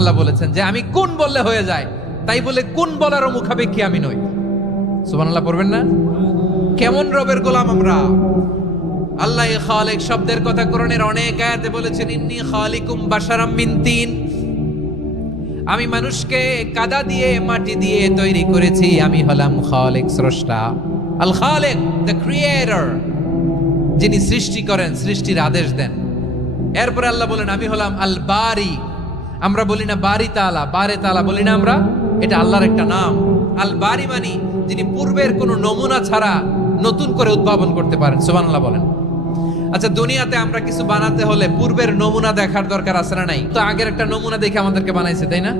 আল্লাহ বলেছেন যে আমি কোন বললে হয়ে যায়? তাই বলে কোন বলারও মুখাপেক্ষী আমি নই। সুবহানাল্লাহ পড়বেন না? কেমন রবের গোলাম আমরা? আল্লাহ শব্দের কথা অনেক আয়াতে বলেছেন, ইন্নি খালিকুম আমি মানুষকে কাদা দিয়ে, মাটি দিয়ে তৈরি করেছি। আমি হলাম খালেক স্রষ্টা। আল খালেক দ্য ক্রিয়েটর যিনি সৃষ্টি করেন, সৃষ্টির আদেশ দেন। এরপরে আল্লাহ বলেন, আমি হলাম আল বারি। আমরা বলি না বারি তালা, বারে তালা বলি না আমরা? এটা আল্লাহর একটা নাম। আল বারি মানি, যিনি পূর্বের কোনো নমুনা ছাড়া নতুন করে উদ্ভাবন করতে পারেন। সুবহানাল্লাহ বলেন। আচ্ছা দুনিয়াতে আমরা কিছু বানাতে হলে পূর্বের নমুনা দেখার দরকার আছে না নাই? তো আগের একটা নমুনা দেখে আমাদেরকে বানাইছে, তাই না?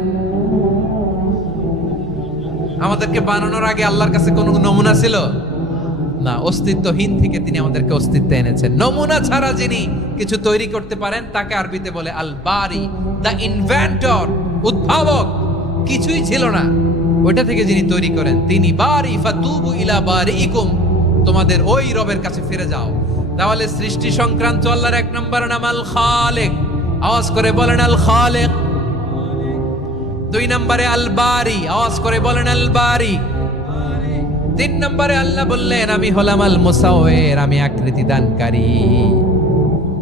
আমাদেরকে বানানোর আগে আল্লাহর কাছে কোনো নমুনা ছিল? না, অস্তিত্বহীন থেকে তিনি আমাদেরকে অস্তিত্বে এনেছেন। নমুনা ছাড়া যিনি কিছু তৈরি করতে পারেন, তাকে আরবিতে বলে আল বারি দ্য ইনভেন্টর, উদ্ভাবক। কিছুই ছিল না। ওইটা থেকে যিনি তৈরি করেন, তিনি বারি ফাতুবু ইলা বারিকুম তোমাদের ওই রবের কাছে ফিরে যাও। তাহলে সৃষ্টি সংক্রান্ত আল্লাহর এক নম্বর নাম আল খালেক আওয়াজ করে বলেন আল খালেক দুই নম্বরে আল বারি আওয়াজ করে বলেন আল বারি তিন নম্বরে আল্লাহ বললেন, আমি হলাম আল মুসাওয়ের, আমি আকৃতি দানকারী।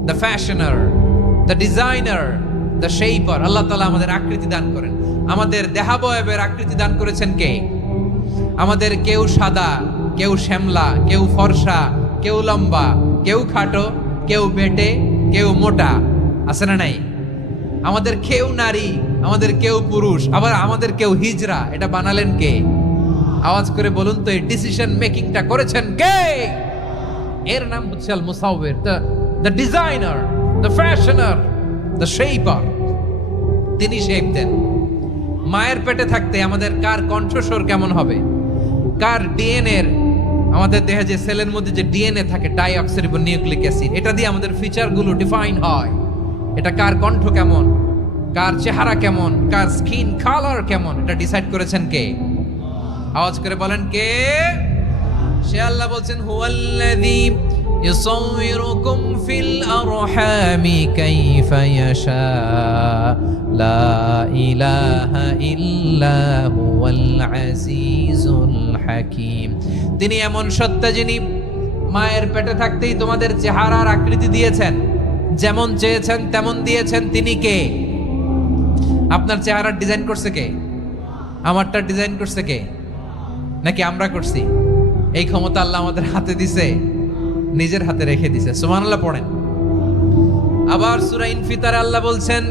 The fashioner the designer the shaper Allah তালা আমাদের আকৃতি দান করেন। আমাদের দেহাবয়বের আকৃতি দান করেছেন কে? আমাদের কেউ সাদা, কেউ শ্যামলা, কেউ ফর্সা, কেউ লম্বা, কেউ খাটো, কেউ বেটে, কেউ মোটা। আছে না নাই? আমাদের কেউ নারী, আমাদের কেউ পুরুষ, আবার আমাদের কেউ হিজরা, এটা বানালেন কে? আওয়াজ করে বলুন তো, এই ডিসিশন মেকিংটা করেছেন কে? এর নাম হচ্ছে Al Musawwir the the designer the fashioner the shaper তিনি শেপ দেন। মায়ের পেটে থাকতে আমাদের কার কণ্ঠস্বর কেমন হবে? কার ডিএনএর আমাদের দেহে যে সেলের মধ্যে যে ডিএনএ থাকে ডাই অক্সিরিবো নিউক্লিক অ্যাসিড এটা দিয়ে আমাদের ফিচারগুলো ডিফাইন হয়। এটা কার কণ্ঠ কেমন? কার চেহারা কেমন? কার স্কিন কালার কেমন? এটা ডিসাইড করেছেন কে? আওয়াজ করে বলেন কে? সে আল্লাহ বলছেন ইউসাউবিরুকুম ফিল আরহামি কাইফা ইয়াশা, লা ইলাহা ইল্লা হুয়াল আজিজুল হাকীম। তিনি এমন সত্তা যিনি মায়ের পেটে থাকতেই তোমাদের চেহারার আকৃতি দিয়েছেন। যেমন চেয়েছেন, তেমন দিয়েছেন। তিনি কে? আপনার চেহারার ডিজাইন করছে কে? আমারটা ডিজাইন করছে কে? নাকি আমরা করছি এই ক্ষমতা আল্লাহ আমাদের হাতে দিছে নিজের হাতে রেখে দিছে সুবহানাল্লাহ পড়েন আবার সূরা ইনফিতার আল্লাহ বলছেন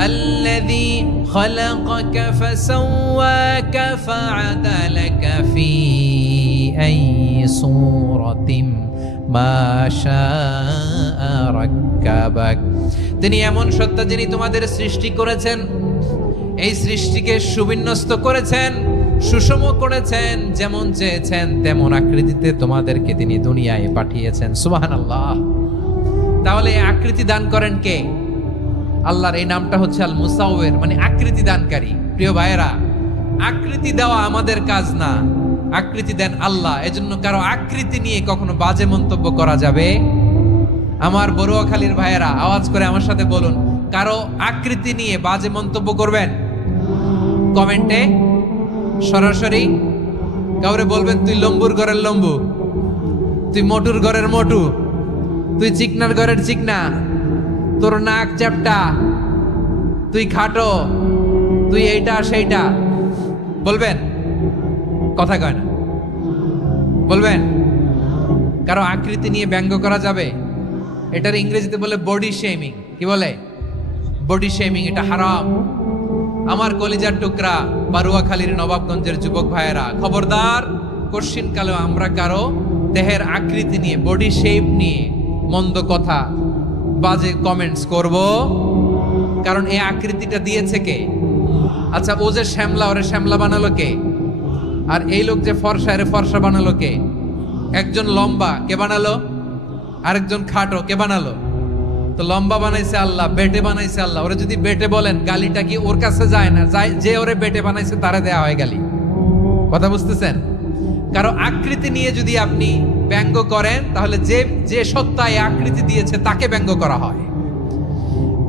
الذي خلقك فسواك فعدلك في أي صورة ما شاء ركبك তিনি এমন সত্তা যিনি তোমাদের সৃষ্টি করেছেন এই সৃষ্টিকে সুবিন্যস্ত করেছেন সুষম করেছেন, যেমন চেয়েছেন, তেমন আকৃতিতে তোমাদেরকে তিনি দুনিয়ায় পাঠিয়েছেন। সুবাহান আল্লাহ তাহলে আকৃতি দান করেন কে? আল্লাহর এই নামটা হচ্ছে আল মুসাউয়ের মানে আকৃতি দানকারী। প্রিয় ভাইয়েরা, আকৃতি দেওয়া আমাদের কাজ না। আকৃতি দেন আল্লাহ। এজন্য কারও আকৃতি নিয়ে কখনো বাজে মন্তব্য করা যাবে? আমার বড়ুয়াখালীর ভাইয়েরা, আওয়াজ করে আমার সাথে বলুন, কারও আকৃতি নিয়ে বাজে মন্তব্য করবেন? কমেন্টে সরাসরি কাউরে বলবেন, তুই লম্বুর ঘরের লম্বু, তুই মোটুর ঘরের মোটু, তুই চিকনার ঘরের চিকনা, তোর নাক চ্যাপটা, তুই খাটো, তুই এইটা, সেইটা। বলবেন? কথা কয় না। বলবেন? কারও আকৃতি নিয়ে ব্যঙ্গ করা যাবে? এটার ইংরেজিতে বলে বডি শেমিং কি বলে? বডি শেমিং এটা হারাম। আমার কলিজার টুকরা। বারুয়াখালীর নবাবগঞ্জের যুবক ভাইয়েরা, খবরদার কশিন কালে আমরা কারও দেহের আকৃতি নিয়ে বডি শেপ নিয়ে মন্দ কথা বাজে কমেন্টস করব। কারণ এই আকৃতিটা দিয়েছে কে? আচ্ছা ও যে শ্যামলা, ওরে শ্যামলা বানালো কে? আর এই লোক যে ফর্সা, এরে ফর্সা বানালো কে? একজন লম্বা, কে বানালো? আরেকজন খাটো, কে বানালো? তো লম্বা বানাইছে আল্লাহ, বেটে বানাইছে আল্লাহ। ওরা যদি বেটে বলেন, গালিটা কি ওর কাছে যায় না? যায়, যে ওরে বেটে বানাইছে তারে দেয়া হয় গালি। কথা বুঝতেছেন? কারও আকৃতি নিয়ে যদি আপনি ব্যঙ্গ করেন, তাহলে যে যে সত্তা এই আকৃতি দিয়েছে, তাকে ব্যঙ্গ করা হয়।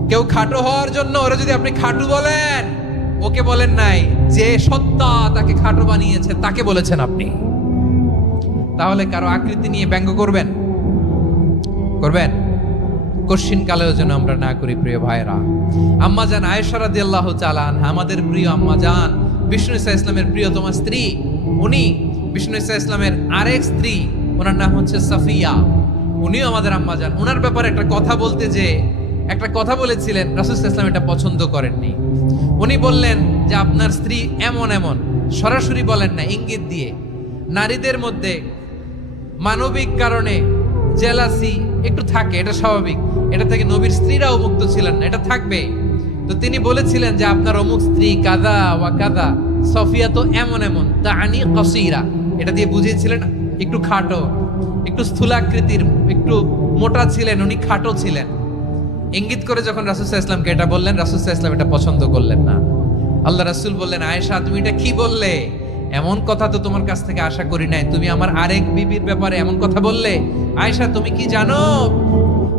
কেউ খাটো হওয়ার জন্য ওরা যদি আপনি খাটু বলেন, ওকে বলেন নাই, যে সত্তা তাকে খাটো বানিয়েছে, তাকে বলেছেন আপনি। তাহলে কারও আকৃতি নিয়ে ব্যঙ্গ করবেন? করবেন? কশিন কালেও যেন আমরা না করি, প্রিয় ভাইরা আম্মা জান আয়েশারা দিয়াল্লাহ চালান আমাদের প্রিয় আম্মা জান, বিষ্ণু ইসা ইসলামের প্রিয়তম স্ত্রী। উনি বিষ্ণু ইসা ইসলামের আরেক স্ত্রী, ওনার নাম হচ্ছে সাফিয়া। উনিও আমাদের আম্মা জান। ওনার ব্যাপারে একটা কথা বলতে যে, একটা কথা বলেছিলেন, রাসুল ইসলাম এটা পছন্দ করেননি। উনি বললেন যে, আপনার স্ত্রী এমন এমন, সরাসরি বলেন না, ইঙ্গিত দিয়ে। নারীদের মধ্যে মানবিক কারণে জেলাসি একটু থাকে, এটা স্বাভাবিক। এটা থেকে নবীর স্ত্রীরাও মুক্ত ছিলেন, এটা থাকবে। তো তিনি বলেছিলেন যে আপনার অমুক স্ত্রী কাদা ওয়া কাদা, সফিয়া তো এমন এমন তা আনি কসিরা। এটা দিয়ে বুঝিয়েছিলেন, একটু খাটো, একটু স্থূলাকৃতির, একটু মোটা ছিলেন, উনি খাটো ছিলেন। ইঙ্গিত করে যখন রাসুসাহ ইসলামকে এটা বললেন রাসুসাহ ইসলাম এটা পছন্দ করলেন না। আল্লাহ রাসুল বললেন, আয়েশা, তুমি এটা কি বললে? এমন কথা তো তোমার কাছ থেকে আশা করি নাই। তুমি আমার আরেক বিবির ব্যাপারে এমন কথা বললে? আয়েশা, তুমি কি জানো?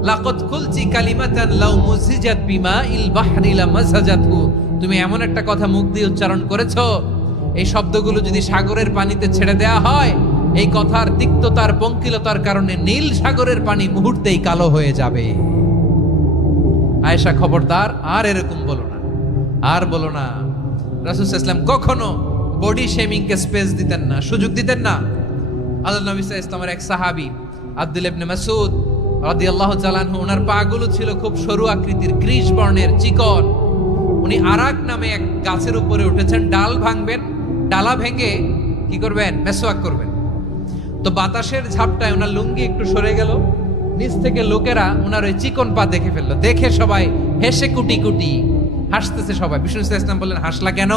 লাকত খুলছি কালিমাতান লাউ মুজিজাত বিমা ইল বাহরি লা মাসাজাতহু তুমি এমন একটা কথা মুখ দিয়ে উচ্চারণ করেছ? এই শব্দগুলো যদি সাগরের পানিতে ছেড়ে দেয়া হয়, এই কথার তিক্ততার, পঙ্কিলতার কারণে নীল সাগরের পানি মুহূর্তেই কালো হয়ে যাবে। আয়েশা, খবরদার, আর এরকম বলো না। আর বলো না। রাসুল ইসলাম কখনো বডি শেমিংকে স্পেস দিতেন না, সুযোগ দিতেন না। আল্লাহ নবী ইসলামের এক সাহাবী, আব্দুল ইবনে মাসুদ রাদিয়াল্লাহু তাআলাহু ওনার পাগুলো ছিল খুব সরু আকৃতির, গ্রিস বর্ণের চিকন। উনি আরাক নামে এক গাছের উপরে উঠেছেন, ডাল ভাঙবেন, ডালা ভেঙে কি করবেন? মেসোয়াক করবেন। তো বাতাসের ঝাপটায় ওনার লুঙ্গি একটু সরে গেল, নিচ থেকে লোকেরা ওনার ওই চিকন পা দেখে ফেলল। দেখে সবাই হেসে কুটি কুটি, হাসতেছে সবাই। বিষ্ণু ইসলাম বললেন, হাসলা কেন?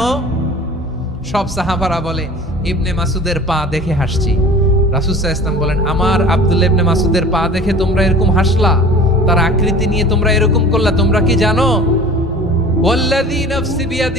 সব সাহাবারা বলে, ইবনে মাসুদের পা দেখে হাসছি। রাসুসাহ ইসলাম বলেন, আমার আব্দুল ইবনে মাসুদের পা দেখে তোমরা এরকম হাসলা? তার আকৃতি নিয়ে তোমরা এরকম করলা, তোমরা কি জানো?